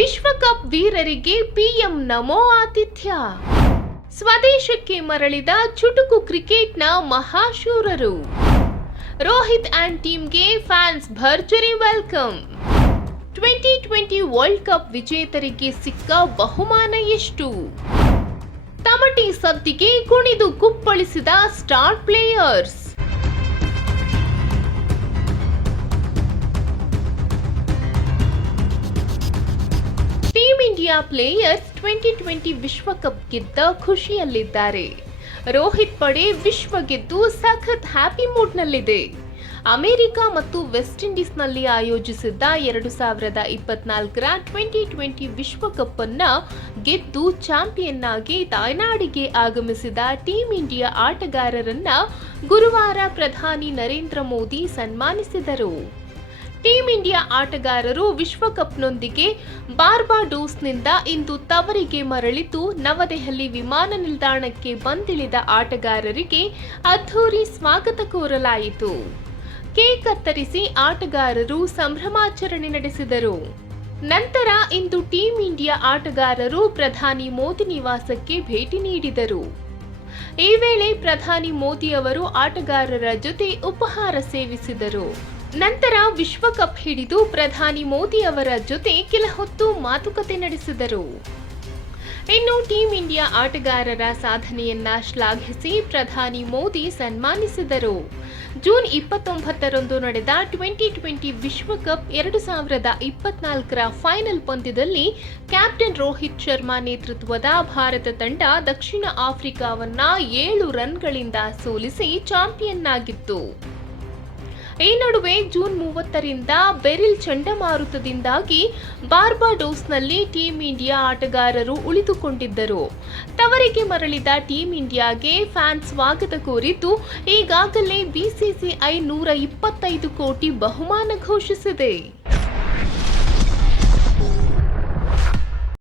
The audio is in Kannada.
ವಿಶ್ವಕಪ್ ವೀರರಿಗೆ ಪಿಎಂ ನಮೋ ಆತಿಥ್ಯ. ಸ್ವದೇಶಕ್ಕೆ ಮರಳಿದ ಚುಟುಕು ಕ್ರಿಕೆಟ್ನ ಮಹಾಶೂರರು. ರೋಹಿತ್ ಆ್ಯಂಡ್ ಟೀಮ್ಗೆ ಫ್ಯಾನ್ಸ್ ಭರ್ಜರಿ welcome. Twenty twenty world cup ವಿಜೇತರಿಗೆ ಸಿಕ್ಕ ಬಹುಮಾನ ಎಷ್ಟು? ತಮಟಿ ಸದ್ದಿಗೆ ಕುಣಿದು ಕುಪ್ಪಳಿಸಿದ star players. India players twenty twenty ವಿಶ್ವಕಪ್ ಗೆದ್ದ ಖುಷಿಯಲ್ಲಿದ್ದಾರೆ. ರೋಹಿತ್ ಪಡೆ ವಿಶ್ವ ಗೆದ್ದು ಸಖತ್ ಹ್ಯಾಪಿ ಮೂಡ್ನಲ್ಲಿದೆ. ಅಮೆರಿಕ ಮತ್ತು ವೆಸ್ಟ್ ಇಂಡೀಸ್ನಲ್ಲಿ ಆಯೋಜಿಸಿದ್ದ ಎರಡು ಸಾವಿರದ ಇಪ್ಪತ್ನಾಲ್ಕರ ಟ್ವೆಂಟಿ ಟ್ವೆಂಟಿ ವಿಶ್ವಕಪ್ ಅನ್ನ ಗೆದ್ದು ಚಾಂಪಿಯನ್ ಆಗಿ ತಾಯ್ನಾಡಿಗೆ ಆಗಮಿಸಿದ ಟೀಂ ಇಂಡಿಯಾ ಆಟಗಾರರನ್ನ ಗುರುವಾರ ಪ್ರಧಾನಿ ನರೇಂದ್ರ ಮೋದಿ ಸನ್ಮಾನಿಸಿದರು. ಟೀಂ ಇಂಡಿಯಾ ಆಟಗಾರರು ವಿಶ್ವಕಪ್ನೊಂದಿಗೆ ಬಾರ್ಬಾಡೋಸ್ನಿಂದ ಇಂದು ತವರಿಗೆ ಮರಳಿದ್ದು, ನವದೆಹಲಿ ವಿಮಾನ ನಿಲ್ದಾಣಕ್ಕೆ ಬಂದಿಳಿದ ಆಟಗಾರರಿಗೆ ಅದ್ಧೂರಿ ಸ್ವಾಗತ ಕೋರಲಾಯಿತು. ಕೇಕ್ ಕತ್ತರಿಸಿ ಆಟಗಾರರು ಸಂಭ್ರಮಾಚರಣೆ ನಡೆಸಿದರು. ನಂತರ ಇಂದು ಟೀಂ ಇಂಡಿಯಾ ಆಟಗಾರರು ಪ್ರಧಾನಿ ಮೋದಿ ನಿವಾಸಕ್ಕೆ ಭೇಟಿ ನೀಡಿದರು. ಈ ವೇಳೆ ಪ್ರಧಾನಿ ಮೋದಿ ಅವರು ಆಟಗಾರರ ಜೊತೆ ಉಪಹಾರ ಸೇವಿಸಿದರು. ನಂತರ ವಿಶ್ವಕಪ್ ಹಿಡಿದು ಪ್ರಧಾನಿ ಮೋದಿ ಅವರ ಜೊತೆ ಕೆಲ ಹೊತ್ತು ಮಾತುಕತೆ ನಡೆಸಿದರು. ಇನ್ನು ಟೀಂ ಇಂಡಿಯಾ ಆಟಗಾರರ ಸಾಧನೆಯನ್ನ ಶ್ಲಾಘಿಸಿ ಪ್ರಧಾನಿ ಮೋದಿ ಸನ್ಮಾನಿಸಿದರು. ಜೂನ್ ಇಪ್ಪತ್ತೊಂಬತ್ತರಂದು ನಡೆದ ಟ್ವೆಂಟಿ ಟ್ವೆಂಟಿ ವಿಶ್ವಕಪ್ ಎರಡು ಸಾವಿರದ ಇಪ್ಪತ್ನಾಲ್ಕರ ಫೈನಲ್ ಪಂದ್ಯದಲ್ಲಿ ಕ್ಯಾಪ್ಟನ್ ರೋಹಿತ್ ಶರ್ಮಾ ನೇತೃತ್ವದ ಭಾರತ ತಂಡ ದಕ್ಷಿಣ ಆಫ್ರಿಕಾವನ್ನ ಏಳು ರನ್ಗಳಿಂದ ಸೋಲಿಸಿ ಚಾಂಪಿಯನ್ ಆಗಿತ್ತು. ಈ ನಡುವೆ ಜೂನ್ ಮೂವತ್ತರಿಂದ ಬೆರಿಲ್ ಚಂಡಮಾರುತದಿಂದಾಗಿ ಬಾರ್ಬಾಡೋಸ್ನಲ್ಲಿ ಟೀಂ ಇಂಡಿಯಾ ಆಟಗಾರರು ಉಳಿದುಕೊಂಡಿದ್ದರು. ತವರಿಗೆ ಮರಳಿದ ಟೀಂ ಇಂಡಿಯಾಗೆ ಫ್ಯಾನ್ ಸ್ವಾಗತ ಕೋರಿದ್ದು, ಈಗಾಗಲೇ ಬಿಸಿಸಿಐ ನೂರ ಇಪ್ಪತ್ತೈದು ಕೋಟಿ ಬಹುಮಾನ ಘೋಷಿಸಿದೆ.